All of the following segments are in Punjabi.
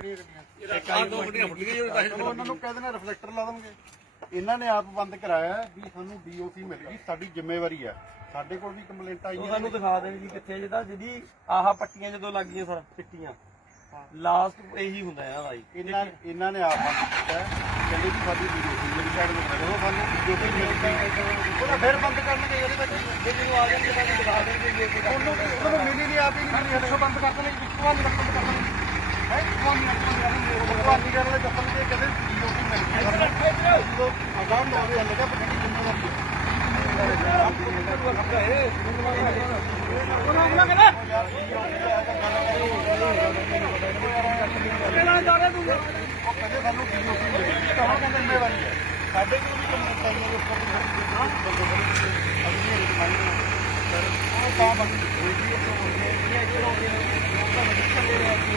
ਕਿਹੜੀਆਂ ਗੱਡੀਆਂ ਦੋ ਗੱਡੀਆਂ ਫੁੱਟ ਗਈਆਂ ਤਾਂ ਚਲੋ ਉਹਨਾਂ ਨੂੰ ਕਹਿ ਦੇਣਾ ਰਿਫਲੈਕਟਰ ਲਾ ਦੇਣਗੇ ਇਹਨਾਂ ਨੇ ਆਪ ਬੰਦ ਕਰਾਇਆ ਹੈ ਵੀ ਸਾਨੂੰ ਡੀਓਸੀ ਮਿਲ ਗਈ ਸਾਡੀ ਜ਼ਿੰਮੇਵਾਰੀ ਹੈ ਸਾਡੇ ਕੋਲ ਵੀ ਕੰਪਲੇਂਟ ਆਈ ਉਹ ਹੈ ਸਾਨੂੰ ਦਿਖਾ ਦੇਣ ਜੀ ਕਿੱਥੇ ਜਿਹਦਾ ਜਿਹਦੀ ਆਹ ਪੱਟੀਆਂ ਜਦੋਂ ਲੱਗੀਆਂ ਸਰ ਚਿੱਟੀਆਂ। ਲਾਸਟ ਇਹੀ ਹੁੰਦਾ ਇਹਨਾਂ ਦਾ ਜੀ ਇਹਨਾਂ ਇਹਨਾਂ ਨੇ ਆਪ ਬੰਦ ਕੀਤਾ ਹੈ। ਕਹਿੰਦੇ ਵੀ ਸਾਡੀ ਡੀਓਸੀ ਮੇਰੀ ਸਾਈਡ ਨੂੰ ਕਰੋ ਸਾਨੂੰ ਡੀਓਸੀ ਮਿਲ ਗਈ। ਉਹਦਾ ਫਿਰ ਬੰਦ ਕਰਨਗੇ ਇਹਦੇ ਵਿੱਚ ਜੇ ਮੈਨੂੰ ਆ ਜਾਣਗੇ ਤਾਂ ਦਿਖਾ ਦੇਣਗੇ ਜੇ ਕੋਈ ਉਹਨੂੰ ਉਹਨਾਂ ਨੂੰ ਮਿਲੀ ਨਹੀਂ ਆਪ ਹੀ ਨਹੀਂ ਮਿਲੀ। ਬੰਦ ਕਰ ਦੇਣਗੇ ਇੱਕ ਬੰਦ ਕਰ ਦੇਣਗੇ ਇੱਕ ਵਾਰ ਨਹੀਂ ਸਾਡੇ ਕੋਲ ਵੀ ਕੰਪਲੇਂਟ ਆਈ ਹੈ ਉਸ ਪਰ ਅਗਲੀ ਰਿਮਾਈਂਡ ਇਹ ਇੱਧਰ ਹੋ ਗਿਆ ਉਹਨਾਂ ਨੇ ਨਿਕਲ ਲੈ ਰਿਹਾ ਸੀ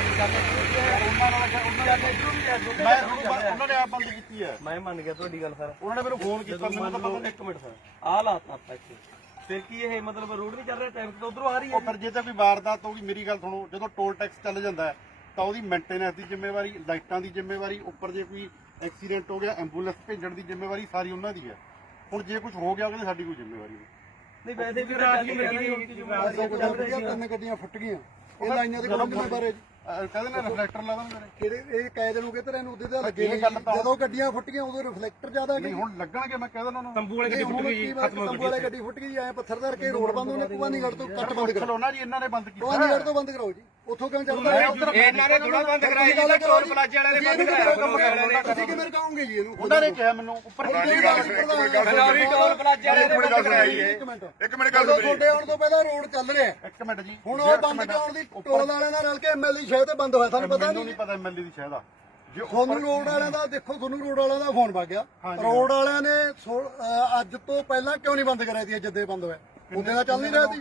ਉਹਨਾਂ ਨਾਲ ਉਹਨਾਂ ਨੇ ਇੱਧਰੋਂ ਵੀ ਐਡਵੋਕੇਟ ਮੈਂ ਉਹਨਾਂ ਨੇ ਆਪ ਬੰਦ ਕੀਤੀ ਹੈ ਮੈਂ ਮੰਨ ਗਿਆ ਤੁਹਾਡੀ ਗੱਲ ਸਰ। ਉਹਨਾਂ ਨੇ ਮੈਨੂੰ ਫੋਨ ਕੀਤਾ ਮੈਨੂੰ ਤਾਂ ਪਤਾ ਨਹੀਂ ਇੱਕ ਮਿੰਟ ਸਰ। ਆਹ ਲਾਤਾ ਆਪਾਂ ਇੱਥੇ। ਫਿਰ ਕੀ ਇਹ ਮਤਲਬ ਰੋਡ ਨਹੀਂ ਚੱਲ ਰਿਹਾ ਟਾਈਮ ਤੋਂ ਉਧਰੋਂ ਆ ਰਹੀ ਹੈ ਉਹ ਫਿਰ ਜੇ ਤਾਂ ਕੋਈ ਵਾਰਦਾਤ ਹੋਊਗੀ ਮੇਰੀ ਗੱਲ ਸੁਣੋ ਜਦੋਂ ਟੋਲ ਟੈਕਸ ਚੱਲ ਜਾਂਦਾ ਹੈ ਤਾਂ ਉਹਦੀ ਮੇਨਟੇਨੈਂਸ ਦੀ ਜ਼ਿੰਮੇਵਾਰੀ ਲਾਈਟਾਂ ਦੀ ਜ਼ਿੰਮੇਵਾਰੀ ਉੱਪਰ ਜੇ ਕੋਈ ਐਕਸੀਡੈਂਟ ਹੋ ਗਿਆ ਐਂਬੂਲੈਂਸ ਭੇਜਣ ਦੀ ਜ਼ਿੰਮੇਵਾਰੀ ਸਾਰੀ ਉਹਨਾਂ ਦੀ ਹੈ। ਹੁਣ ਜੇ ਕੁਝ ਹੋ ਗਿਆ ਉਹਦੇ ਸਾਡੀ ਕੋਈ ਜ਼ਿੰਮੇਵਾਰੀ ਨਹੀਂ। ਨਹੀਂ ਵੈਸੇ ਵੀ ਰਾਤ ਨੂੰ ਲੱਗੀ ਹੋਈ ਸੀ ਤਿੰਨ ਗੱਡੀਆਂ ਫੁੱਟ ਗਈਆਂ ਇਹ ਲਾਈਨਾਂ ਦੇ ਕੋਲ ਕਿੰਨੇ ਬਾਰੇ ਅਹ ਕਹਿੰਦੇ ਨੇ ਰਿਫਲੈਕਟਰ ਲਾ ਦੇਣ ਮੇਰੇ। ਕਿਹੜੇ ਇਹ ਕਾਇਦ ਨੂੰ ਕਿਤੇ ਇਹਨੂੰ ਉਹਦੇ ਤੇ ਲੱਗੇ ਇਹ ਨਹੀਂ। ਗੱਲ ਤਾਂ- ਜਦੋਂ ਗੱਡੀਆਂ ਫੁੱਟ ਗਈਆਂ ਉਦੋਂ ਰਿਫਲੈਕਟਰ ਜ਼ਿਆਦਾ ਨਹੀਂ ਹੁਣ ਲੱਗਣਗੇ ਮੈਂ ਕਹਿ ਦੇਣਾ ਉਹਨਾਂ ਨੂੰ। ਤੰਬੂ ਵਾਲੀ ਗੱਡੀ ਫੁੱਟ ਗਈ ਖਤਮ ਹੋ ਤੰਬੂ ਵਾਲੀ ਗੱਡੀ ਫੁੱਟ ਗਈ ਐ ਪੱਥਰ ਧਰ ਕੇ ਰੋਡ ਬੰਦ ਉਹਨੇ ਭਵਾਨੀਗੜ੍ਹ ਤੋਂ ਕੱਟ ਬੰਦ ਕਰਾਓ ਚਲੋ ਨਾ ਜੀ ਇਹਨਾਂ ਨੇ ਬੰਦ ਕੀਤਾ। ਭਵਾਨੀਗੜ੍ਹ ਤੋਂ ਬੰਦ ਕਰਾਓ ਜੀ। ਉੱਥੋਂ ਕਿਉਂ ਚੱਲਦਾ ਇਹਨਾਂ ਨੇ ਥੋੜਾ ਬੰਦ ਕਰਾਇਆ ਜੀ ਟੋਲ ਪਲਾਜ਼ੇ ਵਾਲਿਆਂ ਨੇ ਬੰਦ ਕਰਾਇਆ ਤੁਸੀਂ ਕਿਵੇਂ ਕਹੋਗੇ ਜੀ ਇਹਨੂੰ? ਉਹਨਾਂ ਨੇ ਕਿਹਾ ਮੈਨੂੰ ਉੱਪਰ ਬਨਾਵੀ ਟੋਲ ਪਲਾਜ਼ੇ ਵਾਲਿਆਂ ਨੇ ਬੰਦ ਕਰਾਇਆ ਜੀ ਇੱਕ ਮਿੰਟ। ਇੱਕ ਮਿੰਟ ਗੱਲ ਜਦੋਂ ਤੁਹਾਡੇ ਆਉਣ ਤੋਂ ਪਹਿਲਾਂ ਰੋਡ ਚੱਲ ਰਿਹਾ ਹੈ। ਇੱਕ ਮਿੰਟ ਜੀ। ਹੁਣ ਉਹ ਬੰਦ ਕਰਾਉਣ ਦੀ? ਟੋਲ ਵਾਲਿਆਂ ਨਾਲ ਰਲ ਕੇ ਐਮਐਲਏ ਸ਼ਾਇਦ ਤੇ ਬੰਦ ਹੋਇਆ ਤੁਹਾਨੂੰ ਪਤਾ ਨਹੀਂ ਨਹੀਂ। ਪਤਾ ਐਮਐਲਏ ਦੀ ਸ਼ਾਇਦ ਆ ਜੇ ਤੁਹਾਨੂੰ ਰੋਡ ਵਾਲਿਆਂ ਦਾ ਦੇਖੋ ਤੁਹਾਨੂੰ ਰੋਡ ਵਾਲਿਆਂ ਦਾ ਫੋਨ ਵਗ ਗਿਆ। ਰੋਡ ਵਾਲਿਆਂ ਨੇ ਅੱਜ ਤੋਂ ਪਹਿਲਾਂ ਕਿਉਂ ਨਹੀਂ ਬੰਦ ਕਰਿਆ ਸੀ ਜਦੇ ਬੰਦ ਹੋਇਆ ਉਹਦੇ ਦਾ ਚੱਲ ਨਹੀਂ ਰਿਹਾ ਸੀ।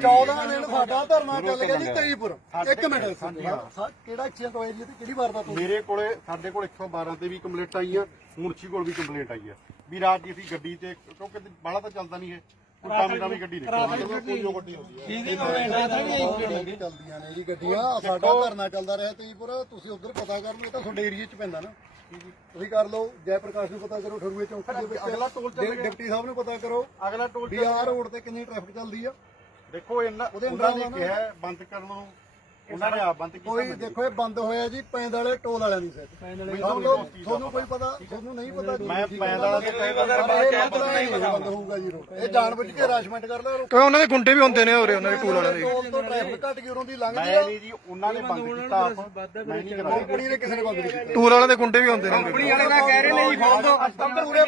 14 ਦਿਨ ਸਾਡਾ ਧਰਨਾ ਚੱਲ ਗਿਆ ਜੀ ਤੇਈਪੁਰ ਇੱਕ ਮਿੰਟ ਕਿਹੜਾ ਐਕਸੀਡੈਂਟ ਹੋਇਆ ਜੀ ਤੇ ਕਿਹੜੀ ਵਾਰਦਾਤ ਹੋਈ? ਮੇਰੇ ਕੋਲੇ ਸਾਡੇ ਕੋਲ 112 ਤੇ ਵੀ ਕੰਪਲੇਂਟ ਆਈ ਆ ਮੁਨਸ਼ੀ ਕੋਲ ਵੀ ਕੰਪਲੇਂਟ ਆਈ ਆ। ਵੀ ਰਾਤ ਦੀ ਅਸੀਂ ਗੱਡੀ ਤੇ ਕਿਉਂਕਿ ਬਾਹਲਾ ਤਾਂ ਚੱਲਦਾ ਨਹੀਂ ਕੋਈ ਕੰਮ ਦਾ ਵੀ ਗੱਡੀ ਨਿਕਲਦੀ ਕੋਈ ਉਹ ਗੱਡੀ। ਹੁੰਦੀ ਹੈ। ਚੱਲਦੀਆਂ ਨੇ ਜੀ ਗੱਡੀਆਂ। ਸਾਡਾ ਧਰਨਾ ਚੱਲਦਾ ਰਿਹਾ ਤੇਈਪੁਰ ਤੁਸੀਂ ਉਧਰ ਪਤਾ ਕਰ ਲਓ ਇਹ ਤਾਂ ਤੁਹਾਡੇ ਏਰੀਆ 'ਚ ਪੈਂਦਾ ਨਾ। ਤੁਸੀਂ ਕਰ ਲਓ ਜੈ ਪ੍ਰਕਾਸ਼ ਨੂੰ ਪਤਾ ਕਰੋ ਠਰੂਏ ਚੌਂਕੀ ਦੇ ਵਿੱਚ। ਅਗਲਾ ਟੋਲ ਚੱਲ ਡੇ- ਡਿਪਟੀ ਸਾਹਿਬ ਨੂੰ ਪਤਾ ਕਰੋ ਅਗਲਾ ਟੋਲ ਵੀ ਆਹ ਰੋਡ ਤੇ ਕਿੰਨੀ ਟ੍ਰੈਫਿਕ ਚੱਲਦੀ ਆ। ਦੇਖੋ ਇਹਨਾਂ ਉਹਦੇ ਉਹਨਾਂ ਅੰਦਰ ਨੇ ਨਾ- ਕਿਹਾ ਹੈ ਬੰਦ ਕਰਨ ਨੂੰ ਉਹਨਾਂ ਨੇ ਆਪ ਬੰਦ ਕੀਤਾ ਕੋਈ। ਦੇਖੋ ਇਹ ਬੰਦ ਹੋਇਆ ਜੀ ਪੈਂਦ ਵਾਲੇ ਟੋਲ ਵਾਲਿਆਂ ਦੀ ਸਾਈਡ ਤੁਹਾਨੂੰ ਤੁਹਾਨੂੰ ਕੋਈ ਪਤਾ ਤੁਹਾਨੂੰ ਨਹੀਂ ਪਤਾ ਜੀ। ਮੈਂ ਪੈਂਦ ਵਾਲਾ ਨਹੀਂ ਬੰਦ ਹੋਊਗਾ ਜੀ ਰੋਡ। ਇਹ ਜਾਣ ਬੁੱਝ ਕੇ ਰਾਸ਼ਮੈਂਟ ਕਰ ਲਿਆ ਕਿਉਂ ਉਹਨਾਂ ਦੇ ਗੁੰਡੇ ਵੀ ਹੁੰਦੇ ਨੇ ਉਰੇ ਉਹਨਾਂ ਦੇ ਟੂਲ ਵਾਲਿਆਂ ਦੇ। ਟੋਲ ਤੋਂ ਟ੍ਰੈਫਿਕ ਘਟ ਗਈ ਉਰੋਂ ਦੀ ਲੰਘਦੀ ਮੈਂ ਆ। ਨਹੀਂ ਜੀ ਉਹਨਾਂ ਨੇ ਬੰਦ ਕੀਤਾ। ਆਪ ਮੈਂ ਨਹੀਂ ਕਰਾਇਆ। ਕੰਪਨੀ ਨੇ ਕਿਸੇ ਨੇ ਬੰਦ ਕੀਤਾ। ਟੂਲ ਵਾਲਿਆਂ ਦੇ ਗੁੰਡੇ ਵੀ ਹੁੰਦੇ ਨੇ। ਕੰਪਨੀ ਵਾਲੇ ਤਾਂ ਕਹਿ ਰਹੇ ਨੇ ਜੀ ਖੋਲ ਦੋ। ਪੂਰੇ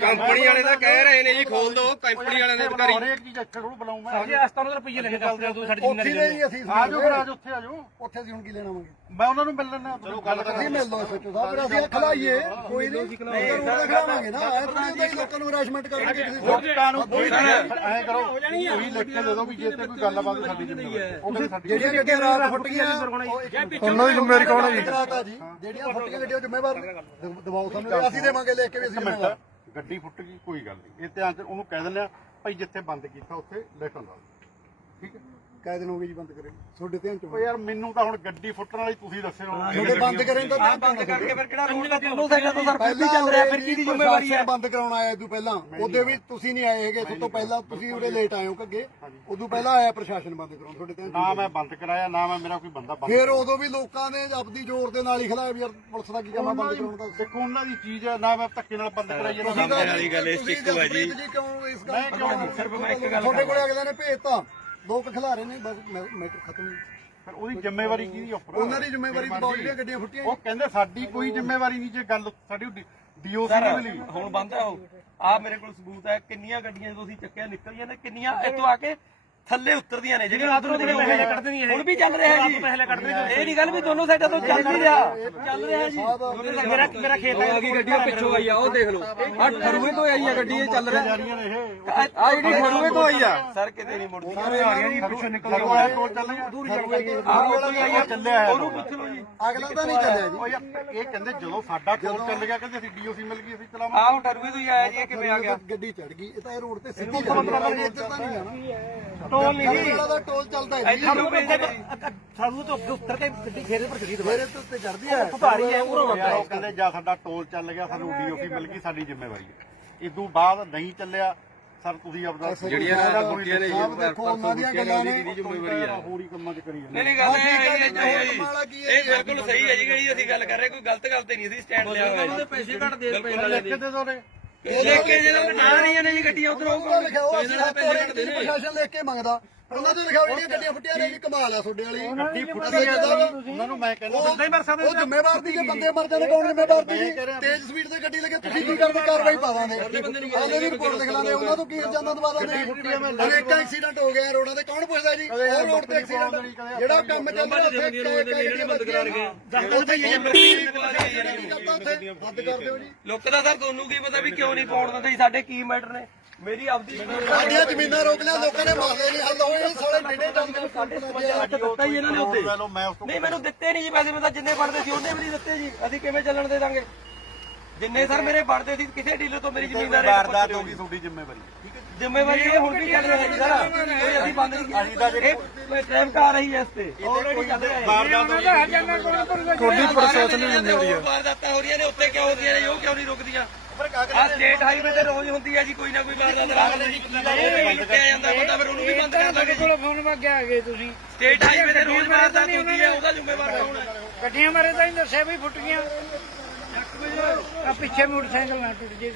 ਕੰਪਨੀ ਵਾਲੇ ਤਾਂ ਕਹਿ ਰਹੇ ਨੇ ਜੀ ਖੋਲ ਦੋ। ਕੰਪਨੀ ਵਾਲਿਆਂ ਨੇ ਅਧਿਕਾਰੀ ਹਰੇਕ ਚੀਜ਼ ਅੱਛੇ ਕੋਲ ਬੁਲਾਉਂ ਮੈਂ। ਜੀ ਅਸਤਾਂ ਨੂੰ ਰੁਪਈਏ ਲੈ ਕੇ ਚੱਲਦੇ ਆ ਤੂੰ ਸਾਡੀ ਉੱਥੇ ਨਹੀਂ ਅਸੀਂ ਆ ਜਾਓ ਫਿਰ ਆ ਜਾਓ ਉੱਥੇ ਆ ਜਾਓ ਉੱਥੇ ਅਸੀਂ ਹੁਣ ਕੀ ਲੈਣਾ ਮੰਗੇ ਮੈਂ ਉਹਨਾਂ ਨੂੰ ਮਿਲ ਲੈਣਾ ਚਲੋ ਗੱਲ ਅਸੀਂ ਮਿਲ ਲਓ ਸੱਚੋ ਸਾਹਿਬ ਫਿਰ ਅਸੀਂ ਖਲਾਈਏ ਕੋਈ ਨਹੀਂ। ਰੋਡ ਖਲਾਵਾਂਗੇ ਨਾ। ਐ ਥੋੜੀ ਹੁੰਦਾ ਜੀ ਲੋਕਾਂ ਨੂੰ ਹਰਾਸ਼ਮੈਂਟ ਕਰਕੇ ਤੁਸੀਂ ਲੋਕਾਂ ਨੂੰ ਕੋਈ ਐ ਕਰੋ ਤੁਸੀਂ ਲਿਖ ਕੇ ਦੇ ਦਿਓ ਵੀ ਜੇ ਤੇ ਕੋਈ ਗੱਲਬਾਤ ਸਾਡੀ ਜ਼ਿੰਮੇਵਾਰੀ ਉਹ ਕਹਿੰਦੇ ਸਾਡੀ ਜਿਹੜੀਆਂ ਗੱਡੀਆਂ ਰਾਤ ਫੁੱਟ ਗਈਆਂ ਉਹ ਇੱਕ ਮਿੰਟ ਉਹਨਾਂ ਦੀ ਜ਼ਿੰਮੇਵਾਰੀ ਕੌਣ ਹੈ ਜੀ? ਕਰਾਤਾ ਜੀ। ਜਿਹੜੀਆਂ ਫੁੱਟੀਆਂ ਗੱਡੀਆਂ ਜ਼ਿੰਮੇਵਾਰ ਦ- ਦਬਾਓ ਸਾਨੂੰ। ਅਸੀਂ ਦੇਵਾਂਗੇ ਲਿਖ ਕੇ ਵੀ ਅਸੀਂ ਇੱਕ ਜ਼ਿੰਮੇਵਾਰ ਮਿੰਟ ਗੱਡੀ ਫੁੱਟ ਗਈ ਕੋਈ ਗੱਲ ਨਹੀਂ। ਇਹ ਧਿਆਨ ਚ ਉਹਨੂੰ ਕਹਿ ਦਿੰਦੇ ਆ ਭਾਈ ਜਿੱਥੇ ਬੰਦ ਕੀਤਾ ਉੱਥੇ ਲੈਟ ਲਾ ਠੀਕ ਹੈ? ਕਾਇ ਦਿਨ ਹੋ ਗਏ ਜੀ ਬੰਦ ਕਰੇ। ਤੁਹਾਡੇ ਧਿਆਨ ਚ ਉਹ ਯਾਰ ਮੈਨੂੰ ਤਾਂ ਹੁਣ ਗੱਡੀ ਫੁੱਟਣ ਵਾਲੀ ਤੁਸੀਂ ਦੱਸਿਓ ਤੁਹਾਡੇ ਬੰਦ ਕਰੇ ਤਾਂ ਧਿਆਨ ਬੰਦ ਕਰਕੇ ਫਿਰ ਕਿਹੜਾ ਰੋਡ ਦਾ ਦੋਨੋਂ ਸਾਈਡਾਂ ਤੋਂ ਸਰ ਫਿਰ ਵੀ ਚੱਲ ਰਿਹਾ ਫਿਰ ਕਿਹਦੀ ਜ਼ਿੰਮੇਵਾਰੀ ਹੈ? ਬੰਦ ਕਰਾਉਣ ਆਇਆ ਤੂੰ ਪਹਿਲਾਂ। ਉਹਦੇ ਵੀ ਤੁਸੀਂ ਨਹੀਂ ਆਏ ਹੈਗੇ ਸਭ ਤੋਂ ਪਹਿਲਾਂ ਤੁਸੀਂ ਉਰੇ ਲੇਟ ਆਏ ਹੋ ਕੱਗੇ ਉਦੋਂ ਪਹਿਲਾਂ ਆਇਆ ਪ੍ਰਸ਼ਾਸਨ ਬੰਦ ਕਰਾਉਣ ਤੁਹਾਡੇ ਧਿਆਨ ਚ ਨਾ ਮੈਂ ਬੰਦ ਕਰਾਇਆ ਨਾ ਮੈਂ ਮੇਰਾ ਕੋਈ ਬੰਦਾ ਬੰਦ ਫਿਰ ਉਦੋਂ ਵੀ ਲੋਕਾਂ ਨੇ ਆਪਦੀ ਜ਼ੋਰ ਦੇ ਨਾਲ ਹੀ ਖਲਾਇਆ ਵੀ ਯਾਰ ਪੁਲਿਸ ਦਾ ਕੀ ਕੰਮ ਬੰਦ ਕਰਾਉਣ ਦਾ। ਦੇਖੋ ਉਹਨਾਂ ਦੀ ਚੀਜ਼ ਹੈ ਨਾ ਮੈਂ ਧੱਕੇ ਨਾਲ ਬੰਦ ਕਰਾਈ ਇਹਨਾਂ ਦਾ ਵਾਲੀ ਗੱਲ ਇਸ ਟਿੱਕੂ ਹੈ ਜੀ ਕਿਉਂ ਇਸ ਗੱਲ ਮੈਂ ਕਿਉਂ ਸਿਰਫ ਮੈਂ ਇੱਕ ਗੱਲ ਤੁਹਾਡੇ ਕੋਲੇ ਅਗਲੇ ਨੇ ਭੇਜਤਾ। ਲੋਕ ਖਿਲਾਰੇ ਨੇ ਬਸ ਮੈ- ਮੈਟਰ ਖਤਮ ਫਿਰ ਉਹਦੀ ਜ਼ਿੰਮੇਵਾਰੀ ਕਿਹਦੀ ਉੱਪਰ? ਉਹਨਾਂ ਦੀ ਜ਼ਿੰਮੇਵਾਰੀ ਦੀ ਬਹੁਤ ਜਿਹੜੀਆਂ ਗੱਡੀਆਂ ਫੁੱਟੀਆਂ ਉਹ ਕਹਿੰਦੇ ਸਾਡੀ ਕੋਈ ਜ਼ਿੰਮੇਵਾਰੀ ਨਹੀਂ ਜੇ ਗੱਲ ਸਾਡੀ ਡੀਓਸੀ ਨੇ ਮਿਲੀ। ਹੁਣ ਬੰਦ ਹੈ ਉਹ। ਆ ਮੇਰੇ ਕੋਲ ਸਬੂਤ ਹੈ ਕਿੰਨੀਆਂ ਗੱਡੀਆਂ ਅਸੀਂ ਚੱਕਿਆ ਨਿਕਲੀਆਂ ਨੇ ਕਿੰਨੀਆਂ ਇੱਥੋਂ ਆ ਕੇ ਥੱਲੇ ਉਤਰਦੀਆਂ ਨੇ ਜਿਹੜੀਆਂ ਰਾਤ ਨੂੰ ਪਹਿਲੇ ਕੱਢਦੇ ਨਹੀਂ ਹੁਣ ਵੀ ਚੱਲ ਰਿਹਾ ਜੀ। ਪਹਿਲੇ ਕੱਢਦੇ ਇਹ ਨਹੀਂ ਗੱਲ ਵੀ ਦੋਨੋਂ ਸਾਈਡਾਂ ਤੋਂ ਚੱਲ ਨਹੀਂ ਰਿਹਾ। ਚੱਲ ਰਿਹਾ ਜੀ। ਮੇਰਾ ਮੇਰਾ ਖੇਤ ਆ ਗਈ ਗੱਡੀਆਂ ਪਿੱਛੋਂ ਆਈ ਆ ਉਹ ਦੇਖ ਲਓ। ਆ ਠਰੂਏ ਤੋਂ ਆਈ ਆ ਗੱਡੀ ਇਹ ਚੱਲ ਰਿਹਾ। ਜਾਰੀਆਂ ਨੇ ਇਹ ਆ ਜਿਹੜੀ ਠਰੂਏ ਤੋਂ ਆਈ ਆ। ਸਰ ਕਿਤੇ ਨਹੀਂ ਮੁੜਦੀ। ਆ ਰਹੀਆਂ ਜੀ ਪਿੱਛੇ ਨਿਕਲ ਗਿਆ ਟੋਲ ਚੱਲ ਰਿਹਾ। ਦੂਰ ਜਾ ਚੱਲਿਆ ਹੈ ਉਹਨੂੰ ਪੁੱਛ ਲਓ ਜੀ। ਅਗਲਾ ਤਾਂ ਨਹੀਂ ਚੱਲਿਆ ਜੀ। ਇਹ ਕਹਿੰਦੇ ਜਦੋਂ ਸਾਡਾ ਟੋਲ ਚੱਲ ਗਿਆ ਕਹਿੰਦੇ ਅਸੀਂ ਡੀਓਸੀ ਮਿਲ ਗਈ ਅਸੀਂ ਚਲਾਵਾਂਗੇ। ਆਹ ਠਰੂਏ ਤੋਂ ਹੀ ਆਇਆ ਜੀ ਇਹ ਕਿਵੇਂ ਆ ਗਿਆ? ਗੱਡੀ ਚੜ ਗਈ ਇਹ ਤਾਂ ਇਹ ਰੋਡ ਤੇ ਸਿੱਧੀ ਚੱਲ ਰਹੀ ਹੈ ਇੱਧਰ ਤਾਂ ਨਹੀਂ ਆਣਾ ਟੋਲ ਨਹੀਂ। ਜੀ ਵਾਲਾ ਦਾ ਟੋਲ ਚੱਲਦਾ ਹੈ ਜੀ ਸਾਨੂੰ ਪੈਸੇ ਸਾਨੂੰ ਤੋਂ ਅੱਗੇ ਉੱਤਰ ਕੇ ਗੱਡੀ ਫੇਰੇ ਪਰ ਖੜੀ ਮੇਰੇ ਤੋਂ ਉੱਤੇ ਚੜਦੀ ਹੈ ਭਾਰੀ ਹੈ ਉਰੋਂ ਉਹ ਕਹਿੰਦੇ ਜਾਂ ਸਾਡਾ ਟੋਲ ਚੱਲ ਗਿਆ ਸਾਨੂੰ ਡੀਓਪੀ ਮਿਲ ਗਈ ਸਾਡੀ ਜ਼ਿੰਮੇਵਾਰੀ ਹੈ ਇਦੋਂ ਬਾਅਦ ਨਹੀਂ ਚੱਲਿਆ ਸਰ ਤੁਸੀਂ ਆਪਦਾ ਜਿਹੜੀਆਂ ਰੁਕੀਆਂ ਨੇ ਜੀ ਸਾਹਿਬ ਦੇਖੋ ਉਹਨਾਂ ਦੀਆਂ ਗੱਲਾਂ ਨੇ। ਦੀ ਜ਼ਿੰਮੇਵਾਰੀ ਆ? ਹੋਰੀ ਕੰਮਾਂ 'ਚ ਕਰੀ ਜਾਂਦੇ ਨਹੀਂ ਨਹੀਂ। ਗੱਲ ਇਹ ਹੈ ਜੀ, ਇਹ ਹੈ ਜੀ। ਹੈ ਇਹ ਬਿਲਕੁਲ ਸਹੀ ਹੈ ਜੀ ਜਿਹੜੀ ਅਸੀਂ ਗੱਲ ਕਰ ਰਹੇ ਕੋਈ ਗਲਤ ਗੱਲ ਤੇ ਨਹੀਂ ਅਸੀਂ ਸਟੈਂਡ ਲਿਆ ਹੋਇਆ ਜੀ। ਪੈਸੇ ਘੱਟ ਦੇ ਲਿਖ ਕੇ ਦੇ। ਦੋ ਲੈ ਕੇ ਜਿਹੜਾ ਕਟਾ ਰਹੀਆਂ ਨੇ ਜੀ ਗੱਡੀਆਂ ਉਧਰ। ਉਹਦਾ ਲਿਖਿਆ ਉਹ ਪ੍ਰਸ਼ਾਸਨ ਲਿਖ ਕੇ ਮੰਗਦਾ। ਉਹਨਾਂ ਤੋਂ ਲਿਖਿਆ ਹੋਇਆ ਜਿਹੜੀਆਂ ਗੱਡੀਆਂ ਫੁੱਟੀਆਂ ਨੇ ਕਮਾਲ ਆ ਤੁਹਾਡੇ ਵਾਲੀ। ਗੱਡੀ ਫੁੱਟੀ ਉਹਨਾਂ ਨੂੰ ਮੈਂ ਕਹਿੰਦਾ ਉਹ ਉਹ ਜ਼ਿੰਮੇਵਾਰ ਦੀ ਜੇ ਬੰਦੇ ਮਰ ਜਾਣ ਕੌਣ ਜ਼ਿੰਮੇਵਾਰ ਦੀ? ਜੀ ਤੇਜ਼ ਸਪੀਡ ਤੇ ਗੱਡੀ ਲੱਗੇ ਤੁਸੀਂ ਕੀ ਕਰਦੇ? ਕਾਰਵਾਈ ਪਾਵਾਂਗੇ। ਹਾਲੇ ਦੀ ਰਿਪੋਰਟ ਲਿਖ ਲਾਂਗੇ ਉਹਨਾਂ ਤੋਂ ਕੀ ਜਾਂਦਾ ਦਵਾ ਦਾਂਗੇ ਹਰੇਕ ਐਕਸੀਡੈਂਟ ਹੋ ਗਿਆ ਰੋਡਾਂ ਤੇ ਕੌਣ ਪੁੱਛਦਾ ਜੀ? ਉਹ ਰੋਡ ਤੇ ਐਕਸੀਡੈਂਟ ਜਿਹੜਾ ਕੰਮ ਚੱਲ ਰਿਹਾ ਉੱਥੇ ਕਿਹੜੇ ਬੰਦ ਕਰਾ ਰਹੇ ਉੱਥੇ ਹੀ ਬੰਦ ਕਰ ਦਿਓ ਜੀ। ਲੋਕ ਦਾ ਸਰ ਤੁਹਾਨੂੰ ਕੀ ਪਤਾ ਵੀ ਕਿਉਂ ਨਹੀਂ ਪਾਉਣ ਦਿੰਦੇ? ਸਾਡੇ ਕੀ ਮੈਟਰ ਨੇ? ਮੇਰੀ ਆਪਦੀ ਸਾਡੀਆਂ ਜ਼ਮੀਨਾਂ ਰੋਕ ਲਿਆ ਲੋਕਾਂ ਨੇ ਮਸਲੇ ਨਹੀਂ ਹੱਲ ਹੋਏ ਸਾਲੇ ਡੇਡੇ ਜਾਂਦੇ ਨੇ ਸਾਡੇ ਦਿੱਤਾ ਹੀ ਇਹਨਾਂ ਨੇ ਉੱਤੇ। ਨਹੀਂ ਮੈਨੂੰ ਦਿੱਤੇ ਨਹੀਂ ਜੀ ਪੈਸੇ ਮੈਂ ਤਾਂ ਜਿੰਨੇ ਬਣਦੇ ਸੀ ਉਹਨੇ ਵੀ ਨਹੀਂ ਦਿੱਤੇ ਜੀ। ਅਸੀਂ ਕਿਵੇਂ ਚੱਲਣ ਦੇ ਦਾਂਗੇ? ਜਿੰਨੇ ਸਰ ਮੇਰੇ ਬਣਦੇ ਸੀ ਕਿਸੇ ਡੀਲਰ ਤੋਂ ਮੇਰੀ ਜ਼ਮੀਨ ਦਾ ਰੇਟ ਵਾਰਦਾਤ ਹੋ ਤੁਹਾਡੀ ਜ਼ਿੰਮੇਵਾਰੀ। ਠੀਕ ਹੈ ਜ਼ਿੰਮੇਵਾਰੀ ਇਹ ਹੁਣ ਵੀ ਚੱਲ ਰਿਹਾ ਜੀ ਸਰ ਕੋਈ ਅਸੀਂ ਬੰਦ ਨਹੀਂ ਕੀਤੀ ਇਹ ਟਾਈਮ ਕਾ ਰਹੀ ਹੈ ਇਸ ਤੇ। ਆਲਰੇਡੀ ਚੱਲ ਰਿਹਾ ਹੈ। ਹੋ। ਤੁਹਾਡੀ ਪ੍ਰਸ਼ਾਸਨ ਦੀ ਜ਼ਿੰਮੇਵਾਰੀ ਆ। ਵਾਰਦਾਤਾਂ ਹੋ ਰਹੀਆਂ ਨੇ ਉੱਤੇ ਕਿਉਂ ਹੁੰਦੀਆਂ ਨੇ ਉਹ ਕਿਉਂ ਨਹੀਂ ਰੁਕਦੀਆਂ? ਆ ਸਟੇਟ ਹਾਈਵੇ ਤੇ ਰੋਜ਼ ਹੁੰਦੀ ਹੈ ਜੀ ਕੋਈ ਨਾ ਕੋਈ ਵਾਰਦਾਤ ਰਾਤ ਨੂੰ ਜੀ ਲੁੱਟਿਆ ਜਾਂਦਾ ਬੰਦਾ ਫਿਰ ਉਹਨੂੰ ਵੀ ਬੰਦ ਕਰ ਦਾਂਗੇ ਜੀ। ਫੋਨ ਮੰਗੇ ਆ ਗਏ ਤੁਸੀਂ। ਸਟੇਟ ਹਾਈਵੇ ਤੇ ਰੋਜ਼ ਵਾਰਦਾਤ ਹੁੰਦੀ ਹੈ ਉਹਦਾ ਜ਼ਿੰਮੇਵਾਰ ਕੌਣ ਹੈ ਗੱਡੀਆਂ ਮਾਰੇ ਤਾਂ ਨਹੀਂ ਦੱਸਿਆ ਵੀ ਫੁੱਟ ਗਈਆਂ ਆ ਪਿੱਛੇ ਮੋਟਰਸਾਈਕਲ ਨਾ ਟੁੱਟ ਜੇ।